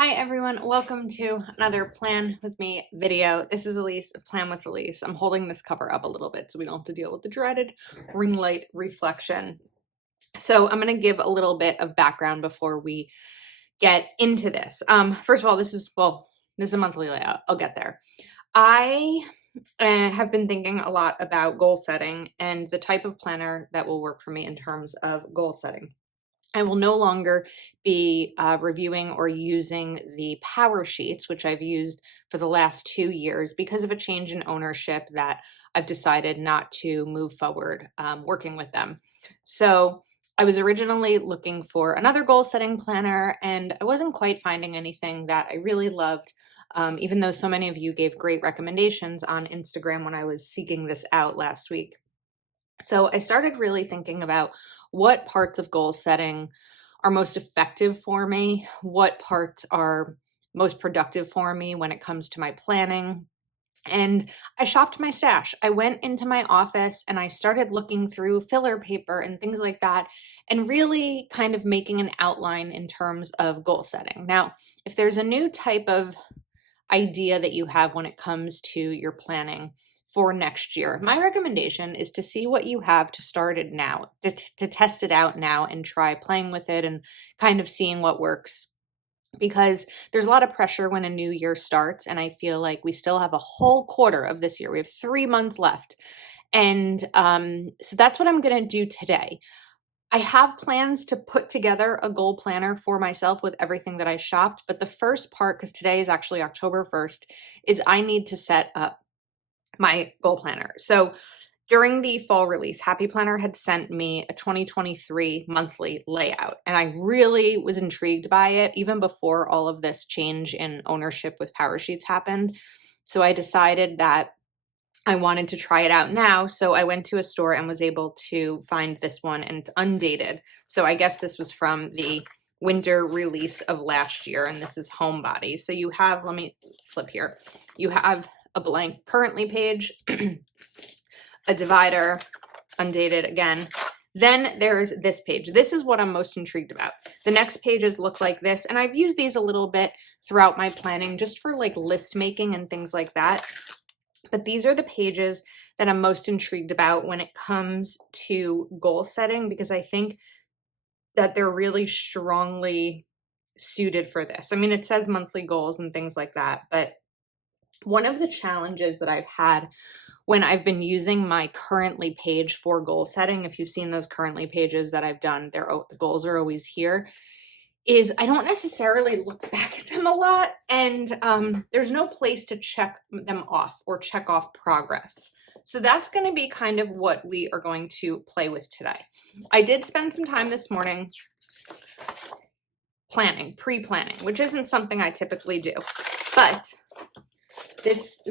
Hi everyone, welcome to another Plan With Me video. This is Elise of Plan with Elise. I'm holding this cover up a little bit so we don't have to deal with the dreaded ring light reflection. So I'm going to give a little bit of background before we get into this. First of all, this is a monthly layout. I'll get there. I have been thinking a lot about goal setting and the type of planner that will work for me in terms of goal setting. I will no longer be reviewing or using the power sheets, which I've used for the last 2 years because of a change in ownership that I've decided not to move forward working with them. So I was originally looking for another goal setting planner and I wasn't quite finding anything that I really loved, even though so many of you gave great recommendations on Instagram when I was seeking this out last week. So I started really thinking about what parts of goal setting are most effective for me, what parts are most productive for me when it comes to my planning. And I shopped my stash. I went into my office and I started looking through filler paper and things like that and really kind of making an outline in terms of goal setting. Now, if there's a new type of idea that you have when it comes to your planning for next year, my recommendation is to see what you have to start it now, to test it out now and try playing with it and kind of seeing what works. Because there's a lot of pressure when a new year starts, and I feel like we still have a whole quarter of this year. We have 3 months left. And so that's what I'm going to do today. I have plans to put together a goal planner for myself with everything that I shopped. But the first part, because today is actually October 1st, is I need to set up my goal planner. So during the fall release, Happy Planner had sent me a 2023 monthly layout, and I really was intrigued by it even before all of this change in ownership with Power Sheets happened. So I decided that I wanted to try it out now. So I went to a store and was able to find this one, and it's undated. So I guess this was from the winter release of last year, and this is Homebody. So you have, let me flip here. You have a blank currently page, a divider, undated again. Then there's this page. This is what I'm most intrigued about. The next pages look like this, and I've used these a little bit throughout my planning just for like list making and things like that. But these are the pages that I'm most intrigued about when it comes to goal setting, because I think that they're really strongly suited for this. I mean, it says monthly goals and things like that, but one of the challenges that I've had when I've been using my currently page for goal setting, if you've seen those currently pages that I've done, the goals are always here, is I don't necessarily look back at them a lot, and there's no place to check them off or check off progress. So that's going to be kind of what we are going to play with today. I did spend some time this morning planning, pre-planning, which isn't something I typically do, but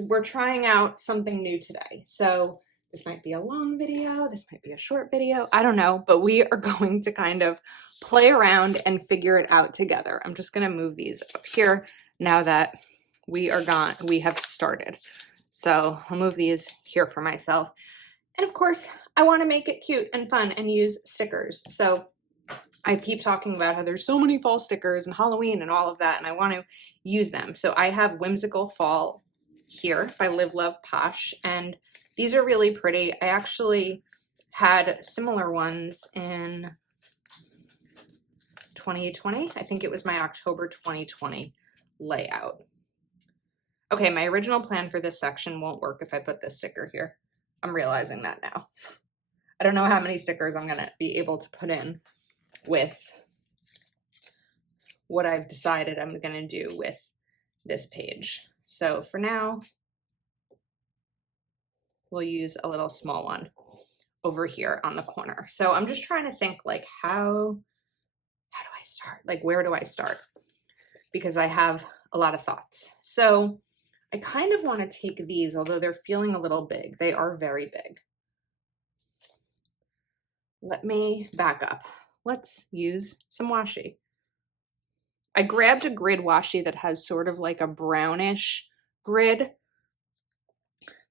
we're trying out something new today. So this might be a long video, this might be a short video, I don't know, but we are going to kind of play around and figure it out together. I'm just going to move these up here now that we have started. So I'll move these here for myself. And of course, I want to make it cute and fun and use stickers. So I keep talking about how there's so many fall stickers and Halloween and all of that, and I want to use them. So I have Whimsical Fall here by Live Love Posh, and these are really pretty. I actually had similar ones in 2020. I think it was my October 2020 layout. Okay, my original plan for this section won't work if I put this sticker here. I'm realizing that now. I don't know how many stickers I'm going to be able to put in with what I've decided I'm going to do with this page. So for now, we'll use a little small one over here on the corner. So I'm just trying to think, like, how do I start? Like, where do I start? Because I have a lot of thoughts. So I kind of want to take these, although they're feeling a little big. They are very big. Let me back up. Let's use some washi. I grabbed a grid washi that has sort of like a brownish grid,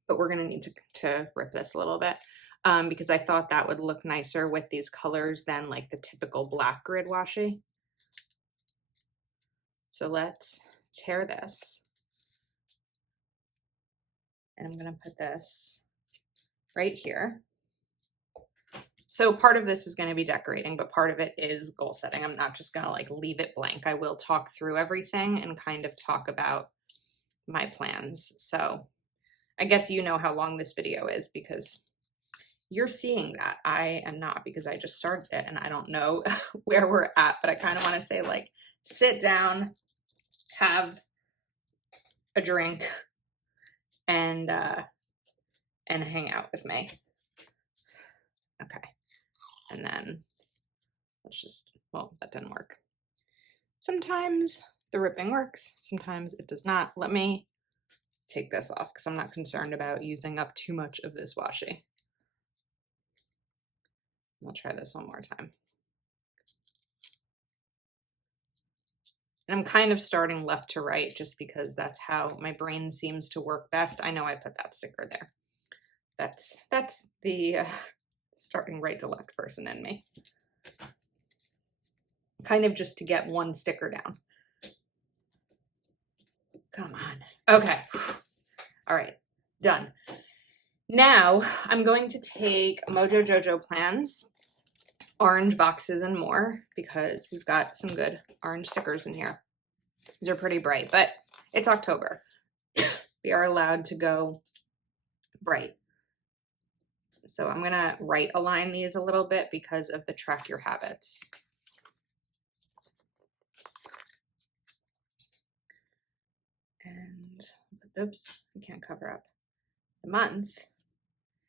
but we're going to need to rip this a little bit because I thought that would look nicer with these colors than like the typical black grid washi. So let's tear this. And I'm going to put this right here. So part of this is going to be decorating, but part of it is goal setting. I'm not just going to like leave it blank. I will talk through everything and kind of talk about my plans. So I guess you know how long this video is because you're seeing that. I am not, because I just started it and I don't know where we're at, but I kind of want to say like, sit down, have a drink, and hang out with me. Okay. And then let's just, well, that didn't work. Sometimes the ripping works, sometimes it does not. Let me take this off because I'm not concerned about using up too much of this washi. I'll try this one more time. And I'm kind of starting left to right just because that's how my brain seems to work best. I know I put that sticker there. That's the starting right to left person in me. Kind of just to get one sticker down. Come on. Okay. All right. Done. Now I'm going to take Mojo Jojo plans, orange boxes and more, because we've got some good orange stickers in here. These are pretty bright, but it's October. We are allowed to go bright. So I'm gonna right align these a little bit because of the track your habits. And oops, I can't cover up the month.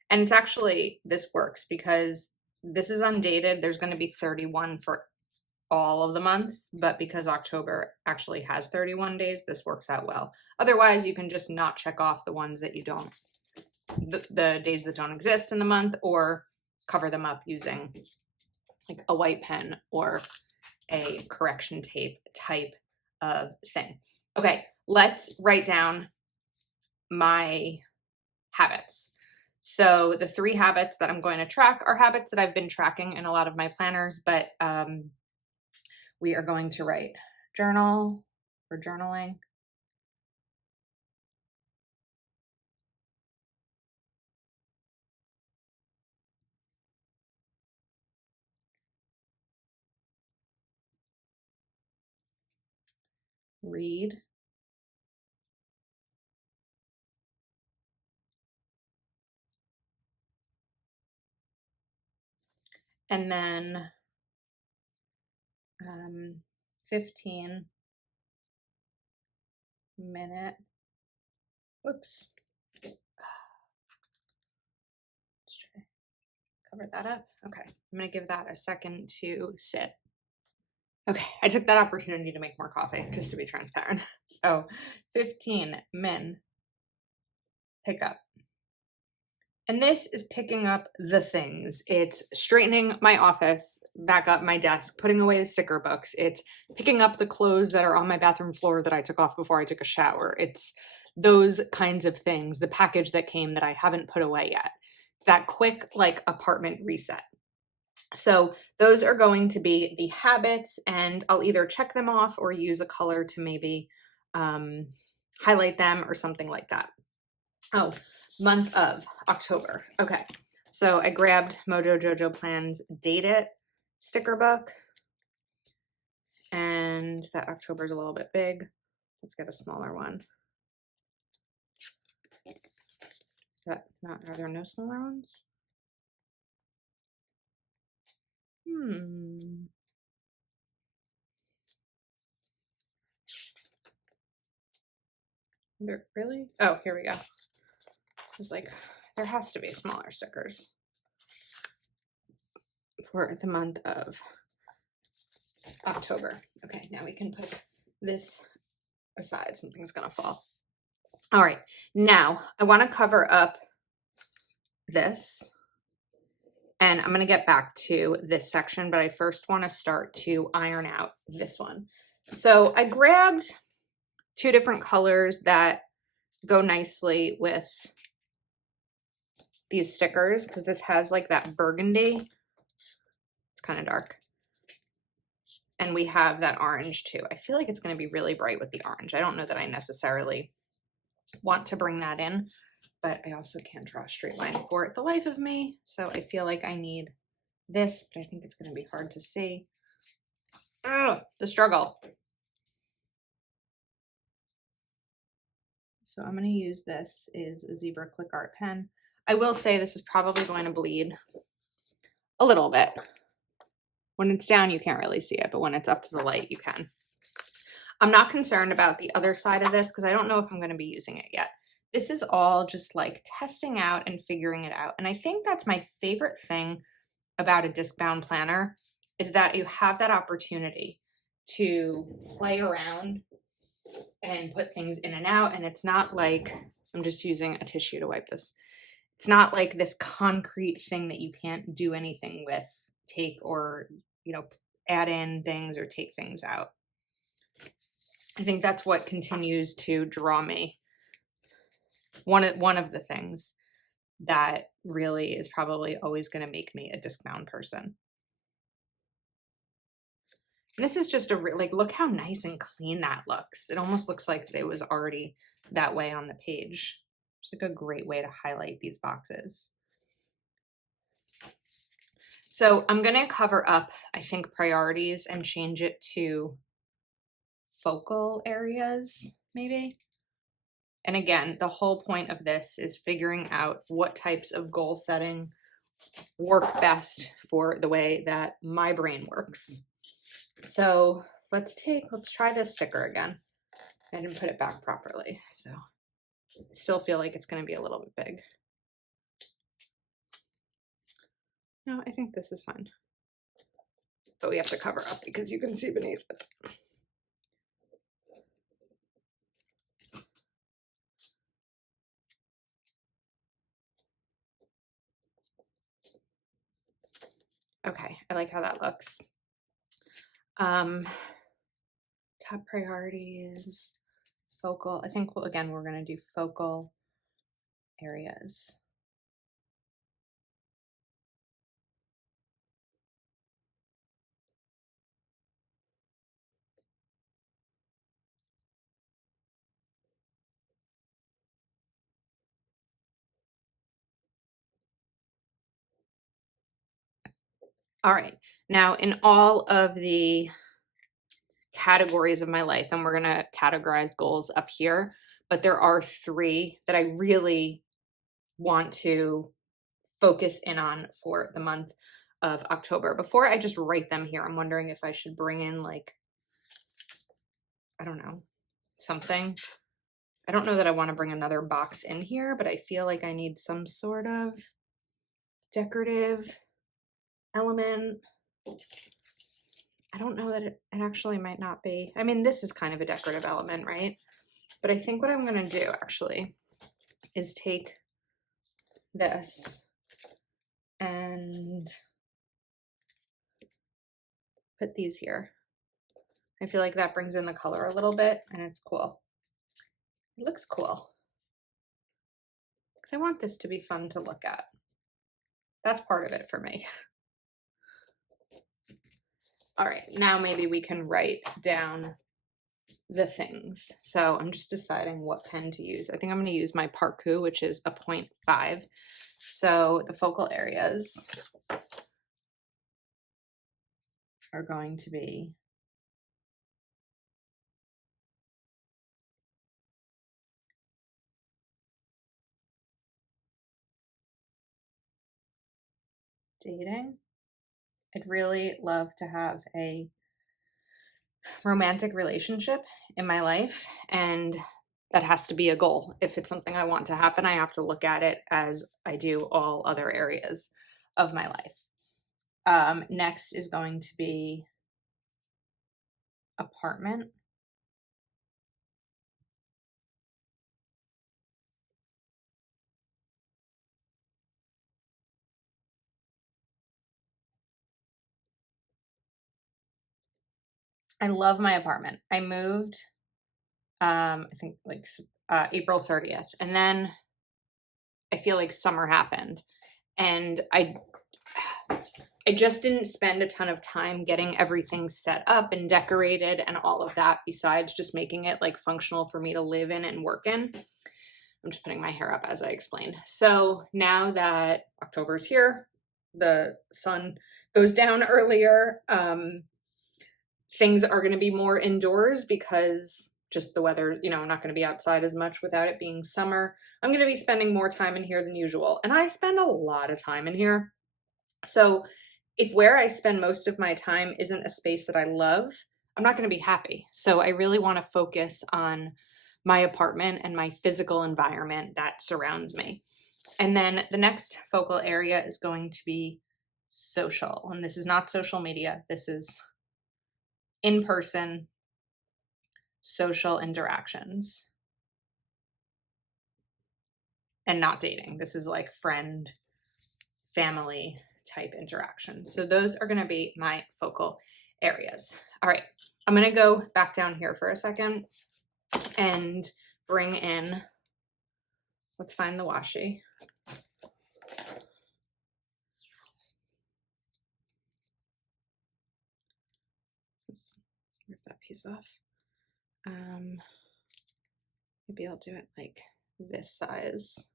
And it's actually, this works because this is undated. There's going to be 31 for all of the months, but because October actually has 31 days, this works out well. Otherwise, you can just not check off the ones that you don't, the days that don't exist in the month, or cover them up using like a white pen or a correction tape type of thing. Okay, let's write down my habits. So the 3 habits that I'm going to track are habits that I've been tracking in a lot of my planners, but we are going to write journal or journaling. Read. And then 15-minute, whoops. Let's try cover that up. Okay, I'm gonna give that a second to sit. Okay, I took that opportunity to make more coffee, just to be transparent. So 15 min pick up. And this is picking up the things. It's straightening my office, back up my desk, putting away the sticker books. It's picking up the clothes that are on my bathroom floor that I took off before I took a shower. It's those kinds of things, the package that came that I haven't put away yet. That quick like apartment reset. So those are going to be the habits, and I'll either check them off or use a color to maybe highlight them or something like that. Oh, month of October. Okay, so I grabbed Mojo Jojo Plans Date It sticker book, and that October is a little bit big. Let's get a smaller one. Is that not, are there no smaller ones? There really? Oh, here we go. It's like, there has to be smaller stickers for the month of October. Okay, now we can put this aside. Something's gonna fall. All right, now I want to cover up this, and I'm gonna get back to this section, but I first want to start to iron out this one. So I grabbed 2 different colors that go nicely with these stickers, because this has like that burgundy. It's kind of dark. And we have that orange too. I feel like it's going to be really bright with the orange. I don't know that I necessarily want to bring that in, but I also can't draw a straight line for the life of me. So I feel like I need this, but I think it's going to be hard to see. Oh, the struggle. So I'm going to use this is a zebra click art pen. I will say this is probably going to bleed a little bit. When it's down, you can't really see it, but when it's up to the light, you can. I'm not concerned about the other side of this because I don't know if I'm going to be using it yet. This is all just like testing out and figuring it out. And I think that's my favorite thing about a disc-bound planner is that you have that opportunity to play around and put things in and out. And it's not like, I'm just using a tissue to wipe this. It's not like this concrete thing that you can't do anything with, take or, you know, add in things or take things out. I think that's what continues to draw me. One of the things that really is probably always going to make me a disc-bound person. And this is just like, look how nice and clean that looks. It almost looks like it was already that way on the page. It's like a great way to highlight these boxes. So I'm going to cover up, I think, priorities and change it to focal areas, maybe. And again, the whole point of this is figuring out what types of goal setting work best for the way that my brain works. So let's try this sticker again. I didn't put it back properly, so I still feel like it's going to be a little bit big. No, I think this is fine. But we have to cover up because you can see beneath it. Okay, I like how that looks. Top priorities, focal. I think, again, we're going to do focal areas. All right, now in all of the categories of my life, and we're going to categorize goals up here, but there are 3 that I really want to focus in on for the month of October. Before I just write them here, I'm wondering if I should bring in, like, I don't know, something. I don't know that I want to bring another box in here, but I feel like I need some sort of decorative element. I don't know that it actually might not be. I mean, this is kind of a decorative element, right? But I think what I'm going to do actually is take this and put these here. I feel like that brings in the color a little bit and it's cool. It looks cool. Because I want this to be fun to look at. That's part of it for me. All right, now maybe we can write down the things. So I'm just deciding what pen to use. I think I'm going to use my Parku, which is a 0.5. So the focal areas are going to be dating. I'd really love to have a romantic relationship in my life, and that has to be a goal. If it's something I want to happen, I have to look at it as I do all other areas of my life. Next is going to be apartment. I love my apartment. I moved, I think like April 30th, and then I feel like summer happened, and I just didn't spend a ton of time getting everything set up and decorated and all of that, besides just making it like functional for me to live in and work in. I'm just putting my hair up as I explained. So now that October's here, the sun goes down earlier, things are going to be more indoors because just the weather, you know, I'm not going to be outside as much without it being summer. I'm going to be spending more time in here than usual. And I spend a lot of time in here. So if where I spend most of my time isn't a space that I love, I'm not going to be happy. So I really want to focus on my apartment and my physical environment that surrounds me. And then the next focal area is going to be social. And this is not social media. This is in-person social interactions and not dating. This is like friend, family type interaction. So those are going to be my focal areas. All right, I'm going to go back down here for a second and bring in, let's find the washi. Oops, rip that piece off. Maybe I'll do it like this size.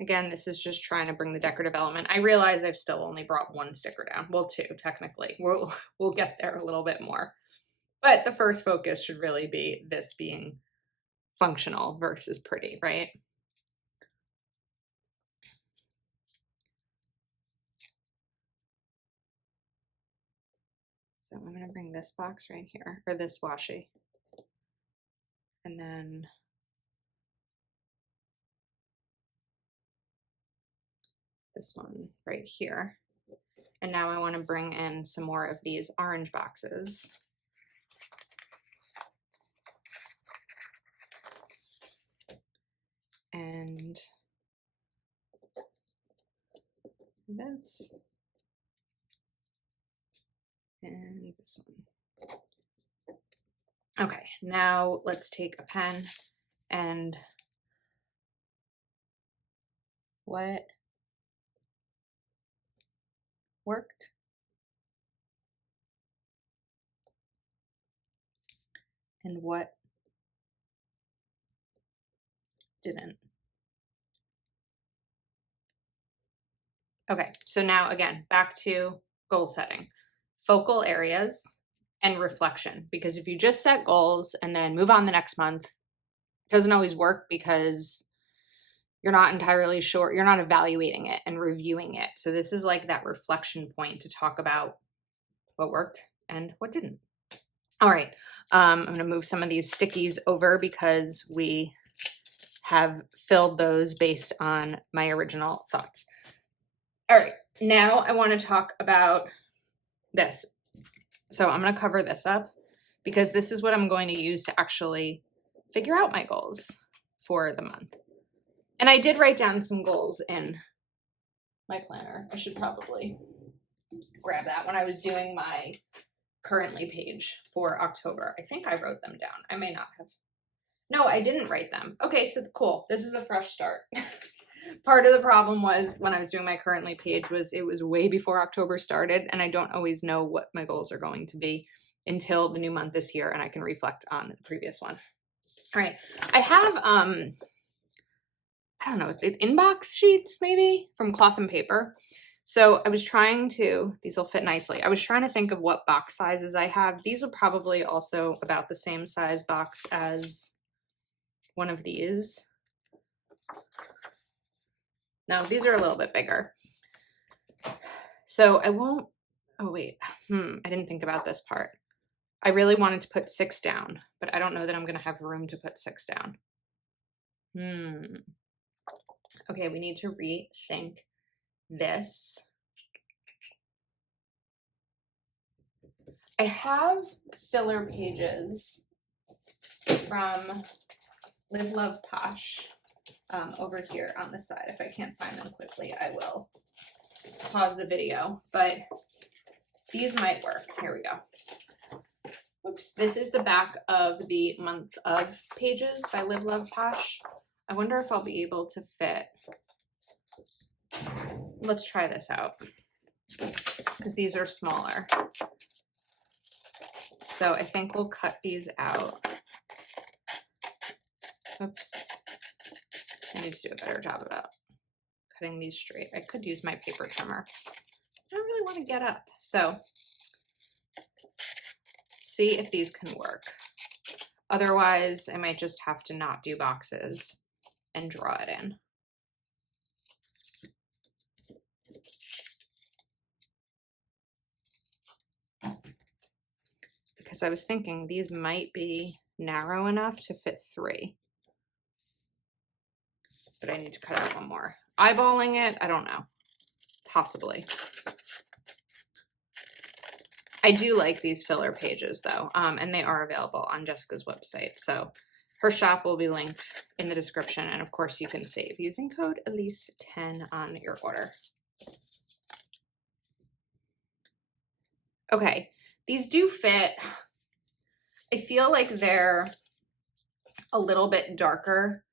Again, this is just trying to bring the decorative element. I realize I've still only brought one sticker down. Well, two, technically. We'll get there a little bit more. But the first focus should really be this being functional versus pretty, right? So I'm going to bring this box right here, or this washi. And then this one right here. And now I want to bring in some more of these orange boxes. And this. And this one. Okay, now let's take a pen and what worked and what didn't. Okay, so now again, back to goal setting, focal areas and reflection. Because if you just set goals and then move on the next month, it doesn't always work because you're not entirely sure, you're not evaluating it and reviewing it. So this is like that reflection point to talk about what worked and what didn't. All right, I'm gonna move some of these stickies over because we have filled those based on my original thoughts. All right, now I want to talk about this. So I'm going to cover this up because this is what I'm going to use to actually figure out my goals for the month. And I did write down some goals in my planner. I should probably grab that when I was doing my currently page for October. I think I wrote them down. I may not have. No, I didn't write them. Okay, so cool. This is a fresh start. Part of the problem was when I was doing my currently page was it was way before October started, and I don't always know what my goals are going to be until the new month is here and I can reflect on the previous one. All right, I have I don't know, inbox sheets maybe from Cloth and Paper. So I was trying to, these will fit nicely. I was trying to think of what box sizes I have. These are probably also about the same size box as one of these. No, these are a little bit bigger. So I won't, oh wait, I didn't think about this part. I really wanted to put 6 down, but I don't know that I'm gonna have room to put 6 down. Okay, we need to rethink this. I have filler pages from Live Love Posh over here on the side. If I can't find them quickly, I will pause the video, but these might work. Here we go. Oops, this is the back of the month of pages by Live Love Posh. I wonder if I'll be able to fit let's try this out because these are smaller. So I think we'll cut these out. Oops. I need to do a better job about cutting these straight. I could use my paper trimmer. I don't really want to get up. So see if these can work. Otherwise, I might just have to not do boxes and draw it in. Because I was thinking these might be narrow enough to fit 3. But I need to cut out one more. Eyeballing it, I don't know. Possibly. I do like these filler pages though, and they are available on Jessica's website. So her shop will be linked in the description, and of course you can save using code Elise10 on your order. Okay, these do fit. I feel like they're a little bit darker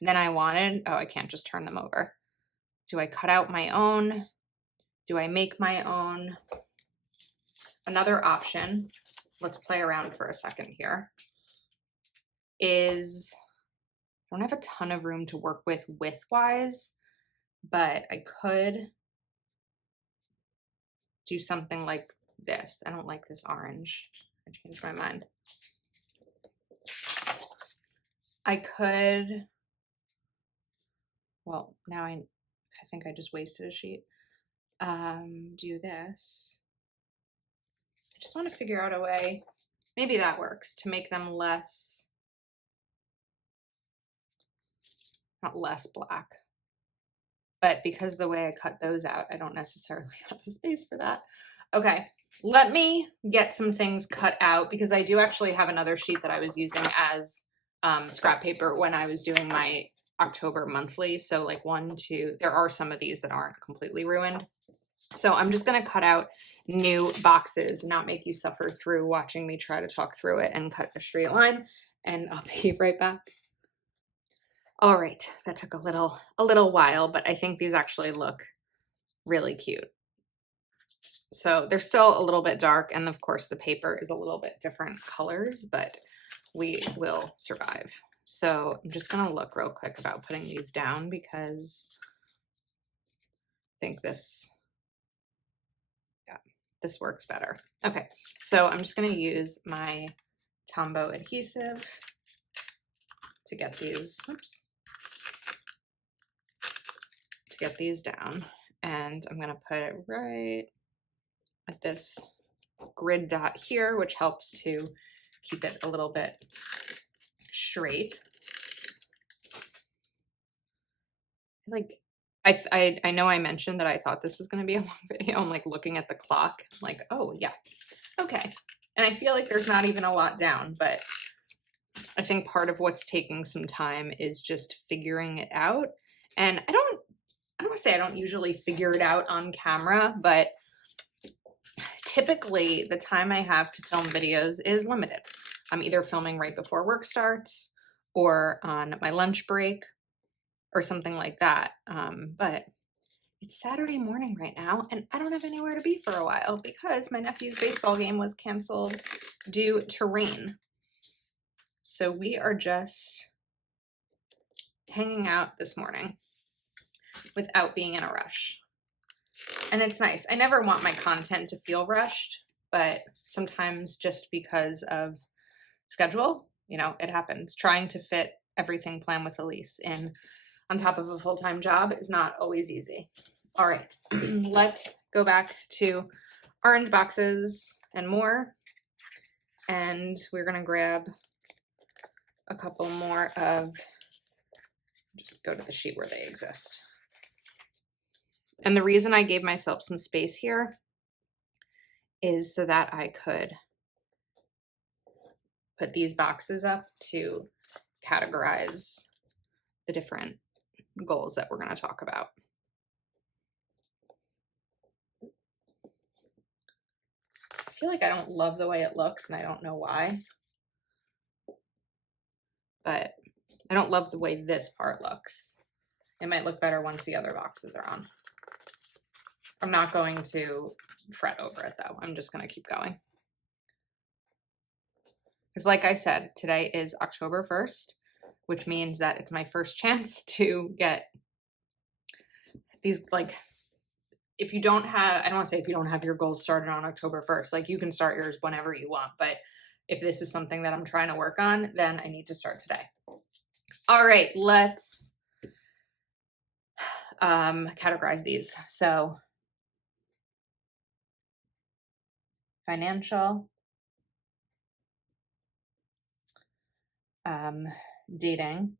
than I wanted. Oh, I can't just turn them over. Do I cut out my own? Do I make my own? Another option, let's play around for a second here, is I don't have a ton of room to work with width-wise, but I could do something like this. I don't like this orange. I changed my mind. I could, well, now I think I just wasted a sheet. Do this. I just want to figure out a way, maybe that works, to make them less, not less black. But because the way I cut those out, I don't necessarily have the space for that. Okay, let me get some things cut out because I do actually have another sheet that I was using as scrap paper when I was doing my October monthly. So like 1, 2, there are some of these that aren't completely ruined. So I'm just gonna cut out new boxes, not make you suffer through watching me try to talk through it and cut a straight line, and I'll be right back. All right, that took a little while, but I think these actually look really cute. So they're still a little bit dark, and of course the paper is a little bit different colors, but we will survive. So I'm just gonna look real quick about putting these down because I think this works better. Okay, so I'm just gonna use my Tombow adhesive to get these, oops, to get these down. And I'm gonna put it right at this grid dot here, which helps to keep it a little bit straight. Like, I know I mentioned that I thought this was going to be a long video. I'm like looking at the clock, I'm like, oh yeah, okay. And I feel like there's not even a lot down, but I think part of what's taking some time is just figuring it out. And I don't want to say I don't usually figure it out on camera, but typically the time I have to film videos is limited. I'm either filming right before work starts or on my lunch break or something like that. But it's Saturday morning right now, and I don't have anywhere to be for a while because my nephew's baseball game was canceled due to rain. So we are just hanging out this morning without being in a rush. And it's nice. I never want my content to feel rushed, but sometimes just because of schedule, you know, it happens. Trying to fit everything Plan with Elise in on top of a full-time job is not always easy. All right, let's go back to orange boxes and more. And we're gonna grab a couple more of, just go to the sheet where they exist. And the reason I gave myself some space here is so that I could put these boxes up to categorize the different goals that we're going to talk about. I feel like I don't love the way it looks, and I don't know why, but I don't love the way this part looks. It might look better once the other boxes are on. I'm not going to fret over it though. I'm just going to keep going. Because like I said, today is October 1st, which means that it's my first chance to get these, like, if you don't have, I don't want to say if you don't have your goals started on October 1st, like you can start yours whenever you want. But if this is something that I'm trying to work on, then I need to start today. All right, let's categorize these. So financial, dating,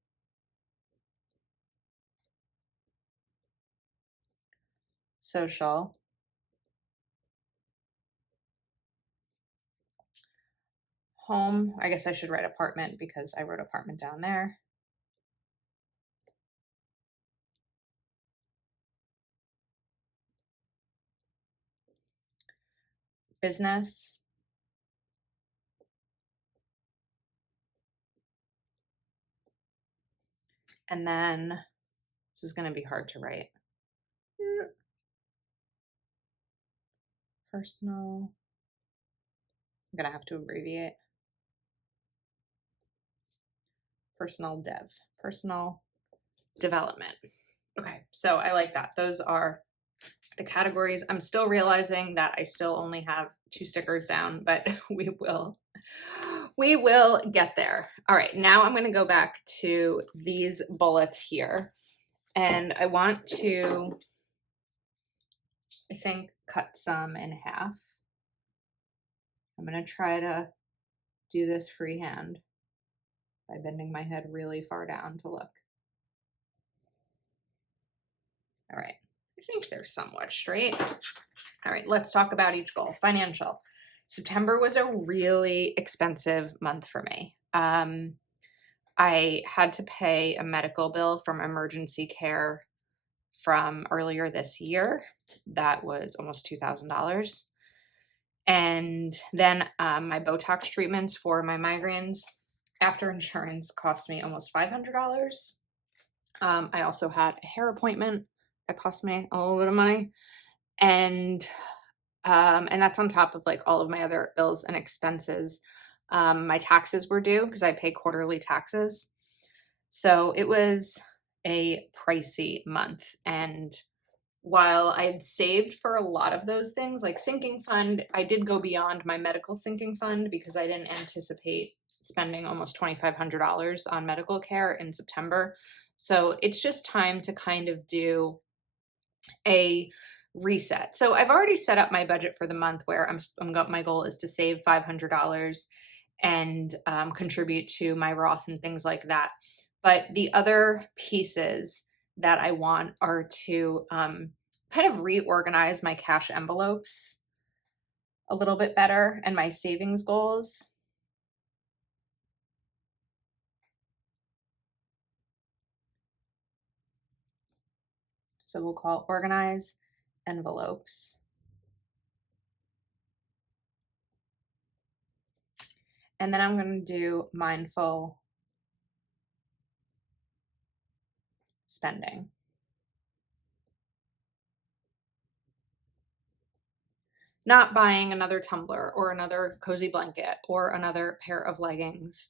social, home. I guess I should write apartment because I wrote apartment down there. Business, and then this is going to be hard to write. Personal. I'm going to have to abbreviate. Personal development. Okay, so I like that. Those are the categories. I'm still realizing that I still only have 2 stickers down, but we will get there. All right, now I'm going to go back to these bullets here, and I want to, I think, cut some in half. I'm going to try to do this freehand by bending my head really far down to look. All right, I think they're somewhat straight. All right, let's talk about each goal. Financial. September was a really expensive month for me. I had to pay a medical bill from emergency care from earlier this year. That was almost $2,000. And then my Botox treatments for my migraines after insurance cost me almost $500. I also had a hair appointment that cost me a little bit of money. And that's on top of like all of my other bills and expenses. My taxes were due because I pay quarterly taxes. So it was a pricey month. And while I had saved for a lot of those things, like sinking fund, I did go beyond my medical sinking fund because I didn't anticipate spending almost $2,500 on medical care in September. So it's just time to kind of do a reset. So I've already set up my budget for the month where my goal is to save $500 and contribute to my Roth and things like that. But the other pieces that I want are to kind of reorganize my cash envelopes a little bit better and my savings goals. So we'll call organize envelopes. And then I'm going to do mindful spending. Not buying another tumbler or another cozy blanket or another pair of leggings.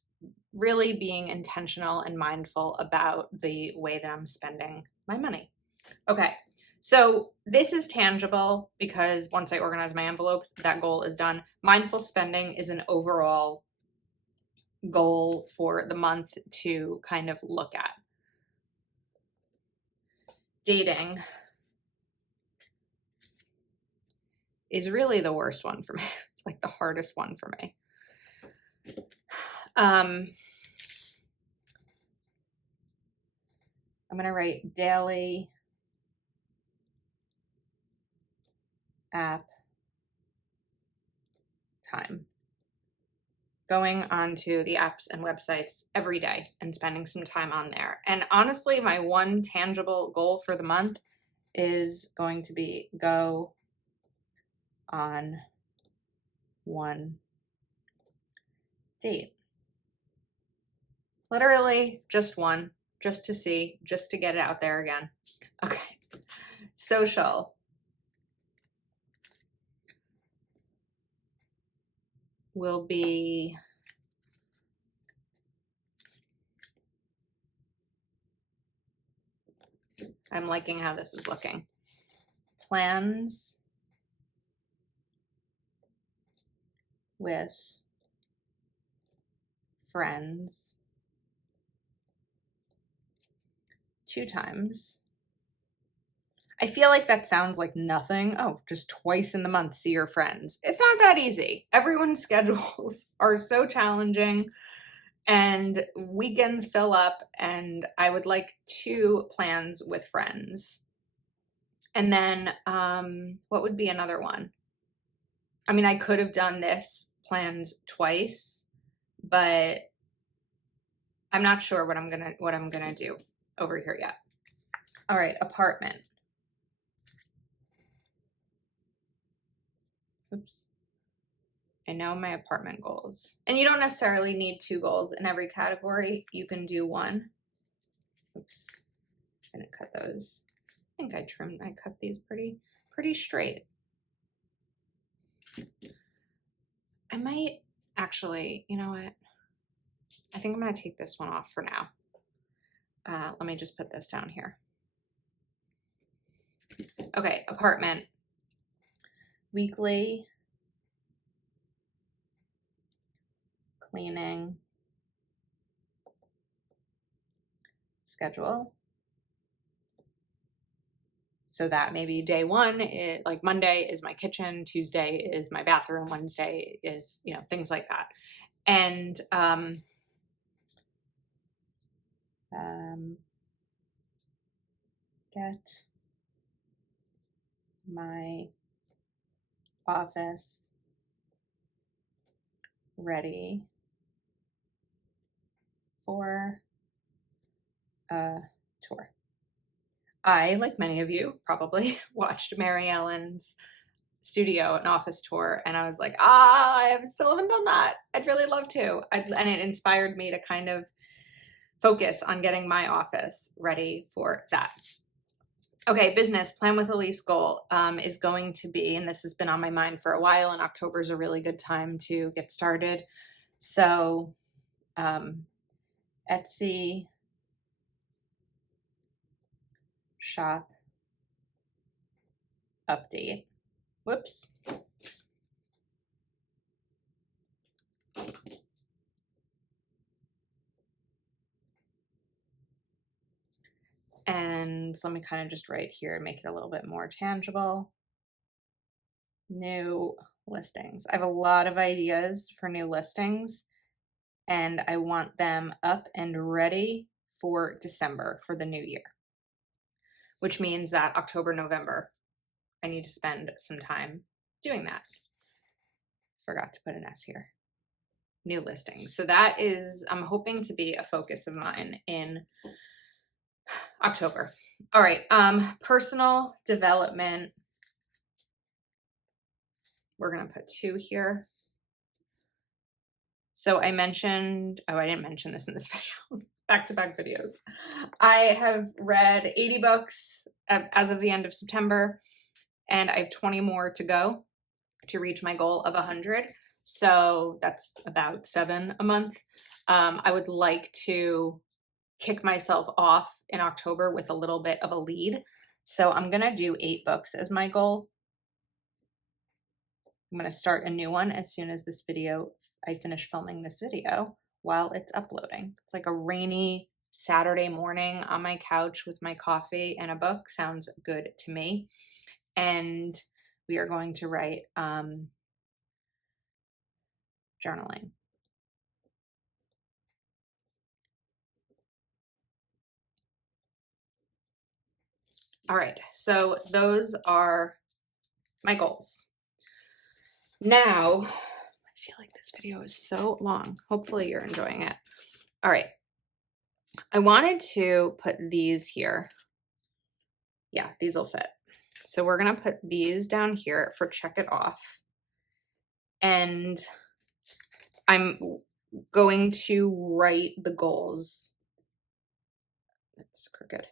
Really being intentional and mindful about the way that I'm spending my money. Okay, so this is tangible because once I organize my envelopes, that goal is done. Mindful spending is an overall goal for the month to kind of look at. Dating is really the worst one for me. It's like the hardest one for me. I'm going to write daily app time. Going onto the apps and websites every day and spending some time on there. And honestly, my one tangible goal for the month is going to be go on one date. Literally just one, just to see, just to get it out there again. Okay. Social will be I'm liking how this is looking. Plans with friends 2 times. I feel like that sounds like nothing. Oh, just twice in the month, see your friends. It's not that easy. Everyone's schedules are so challenging and weekends fill up, and I would like 2 plans with friends. And then what would be another one? I mean, I could have done this plans twice, but I'm not sure what I'm gonna do over here yet. All right, apartment. Oops. I know my apartment goals. And you don't necessarily need 2 goals in every category. You can do 1. Oops. I'm gonna cut those. I think I cut these pretty straight. I might actually, you know what? I think I'm gonna take this one off for now. Let me just put this down here. Okay, apartment. Weekly cleaning schedule. So that maybe day 1, like Monday is my kitchen, Tuesday is my bathroom, Wednesday is, you know, things like that. And get my office ready for a tour. I, like many of you, probably watched Mary Ellen's studio and office tour, and I was like, I still haven't done that. I'd really love to. And it inspired me to kind of focus on getting my office ready for that. Okay, business plan with Elise goal is going to be, and this has been on my mind for a while, and October is a really good time to get started. So Etsy shop update. Whoops. And let me kind of just write here and make it a little bit more tangible. New listings. I have a lot of ideas for new listings, and I want them up and ready for December, for the new year, which means that October, November, I need to spend some time doing that. Forgot to put an S here. New listings. So that is, I'm hoping to be a focus of mine in October. All right, personal development. We're gonna put 2 here. So I mentioned, oh, I didn't mention this in this video, back-to-back videos. I have read 80 books as of the end of September, and I have 20 more to go to reach my goal of 100. So that's about 7 a month. I would like to kick myself off in October with a little bit of a lead. So I'm gonna do 8 books as my goal. I'm gonna start a new one as soon as I finish filming this video while it's uploading. It's like a rainy Saturday morning on my couch with my coffee and a book. Sounds good to me. And we are going to write journaling. All right, so those are my goals. Now, I feel like this video is so long. Hopefully you're enjoying it. All right, I wanted to put these here. Yeah, these will fit. So we're gonna put these down here for check it off. And I'm going to write the goals it's crooked.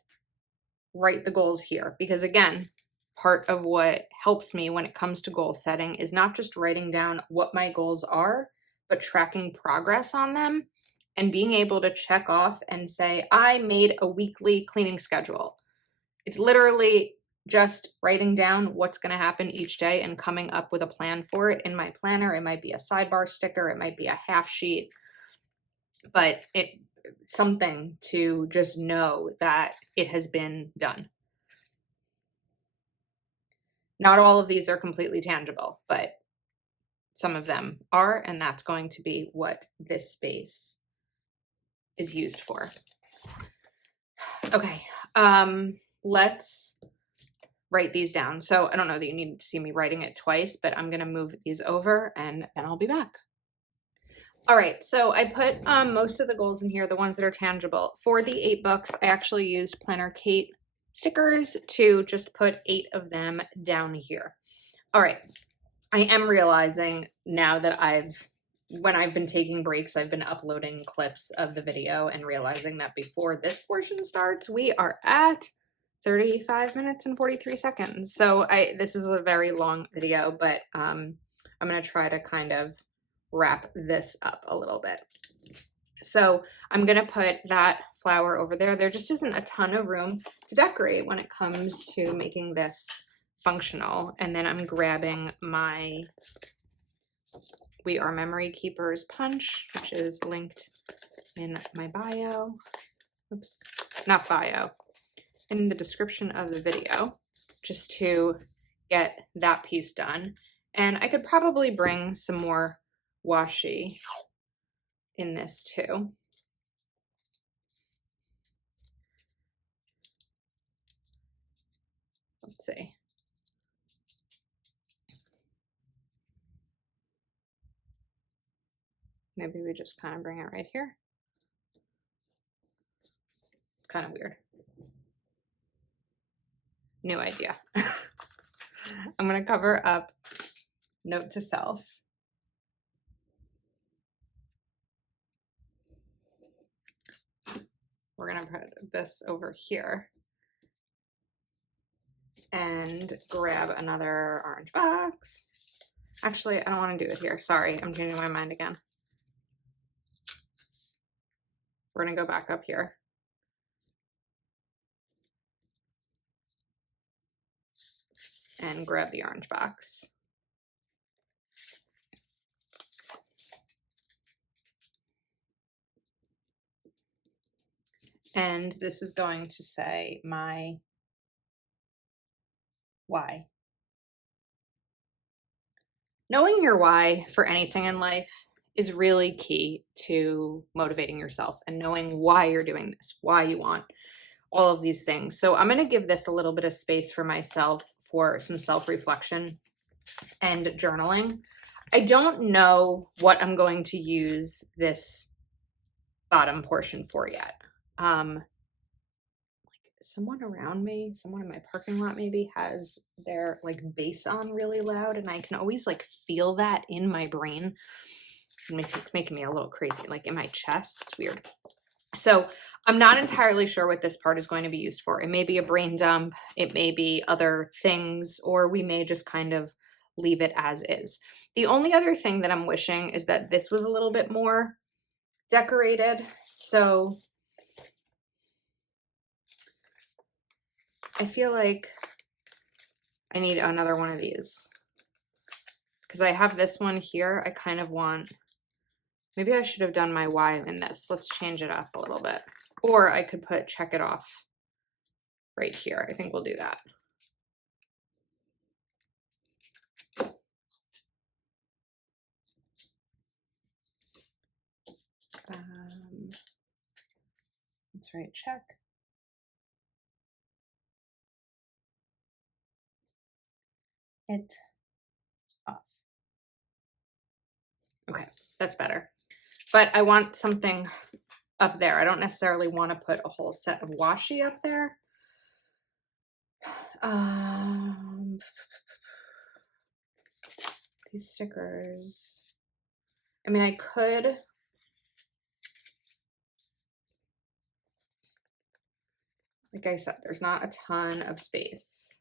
Write the goals here, because again, part of what helps me when it comes to goal setting is not just writing down what my goals are, but tracking progress on them and being able to check off and say, I made a weekly cleaning schedule. It's literally just writing down what's going to happen each day and coming up with a plan for it in my planner. It might be a sidebar sticker, it might be a half sheet, but it's something to just know that it has been done. Not all of these are completely tangible, but some of them are, and that's going to be what this space is used for. Okay, let's write these down. So I don't know that you need to see me writing it twice, but I'm gonna move these over and then I'll be back. All right, so I put most of the goals in here, the ones that are tangible. For the 8 books, I actually used Planner Kate stickers to just put 8 of them down here. All right, I am realizing now that when I've been taking breaks, I've been uploading clips of the video and realizing that before this portion starts, we are at 35 minutes and 43 seconds. So this is a very long video, but I'm gonna try to kind of wrap this up a little bit. So I'm gonna put that flower over there. There just isn't a ton of room to decorate when it comes to making this functional. And then I'm grabbing my We Are Memory Keepers punch, which is linked in my bio. Oops, not bio, in the description of the video, just to get that piece done. And I could probably bring some more washi in this too. Let's see. Maybe we just kind of bring it right here. Kind of weird. New idea. I'm gonna cover up Note to Self. We're gonna put this over here and grab another orange box. Actually, I don't want to do it here. Sorry, I'm changing my mind again. We're gonna go back up here. And grab the orange box. And this is going to say my why. Knowing your why for anything in life is really key to motivating yourself and knowing why you're doing this, why you want all of these things. So I'm going to give this a little bit of space for myself for some self-reflection and journaling. I don't know what I'm going to use this bottom portion for yet. Someone around me, someone in my parking lot maybe has their like bass on really loud, and I can always like feel that in my brain. It's making me a little crazy, like in my chest. It's weird. So I'm not entirely sure what this part is going to be used for. It may be a brain dump, it may be other things, or we may just kind of leave it as is. The only other thing that I'm wishing is that this was a little bit more decorated. So I feel like I need another one of these because I have this one here. I kind of want, maybe I should have done my why in this. Let's change it up a little bit. Or I could put check it off right here. I think we'll do that. Let's write check. It off. Okay, that's better. But I want something up there. I don't necessarily want to put a whole set of washi up there. These stickers. I mean, I could. Like I said, there's not a ton of space.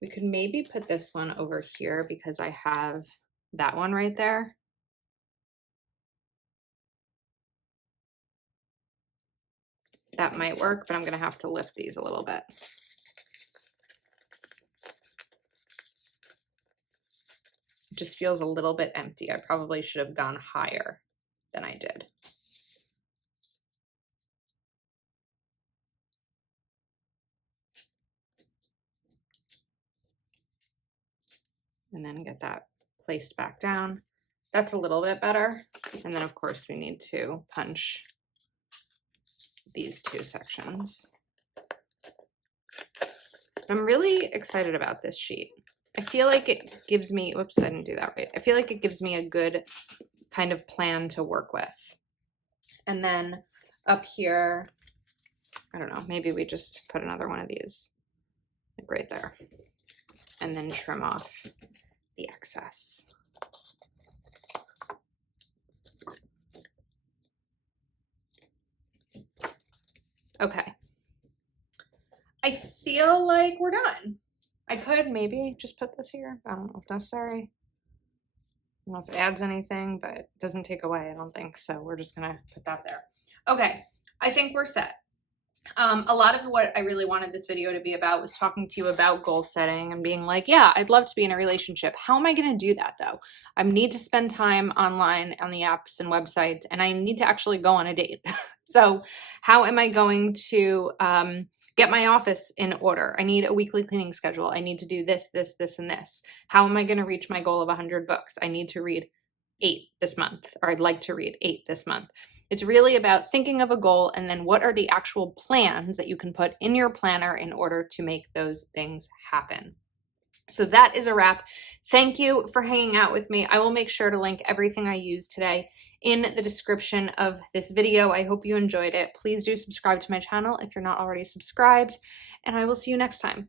We could maybe put this one over here because I have that one right there. That might work, but I'm gonna have to lift these a little bit. It just feels a little bit empty. I probably should have gone higher than I did. And then get that placed back down. That's a little bit better. And then of course we need to punch these two sections. I'm really excited about this sheet. I feel like it gives me, whoops, I didn't do that right. I feel like it gives me a good kind of plan to work with. And then up here, I don't know, maybe we just put another one of these like right there and then trim off the excess. Okay. I feel like we're done. I could maybe just put this here. I don't know if necessary. I don't know if it adds anything, but it doesn't take away, I don't think. So we're just gonna put that there. Okay, I think we're set. A lot of what I really wanted this video to be about was talking to you about goal setting and being like, yeah, I'd love to be in a relationship. How am I going to do that though? I need to spend time online on the apps and websites, and I need to actually go on a date. So how am I going to get my office in order? I need a weekly cleaning schedule. I need to do this, this, this, and this. How am I going to reach my goal of 100 books? I need to read 8 this month, or I'd like to read 8 this month. It's really about thinking of a goal and then what are the actual plans that you can put in your planner in order to make those things happen. So that is a wrap. Thank you for hanging out with me. I will make sure to link everything I used today in the description of this video. I hope you enjoyed it. Please do subscribe to my channel if you're not already subscribed, and I will see you next time.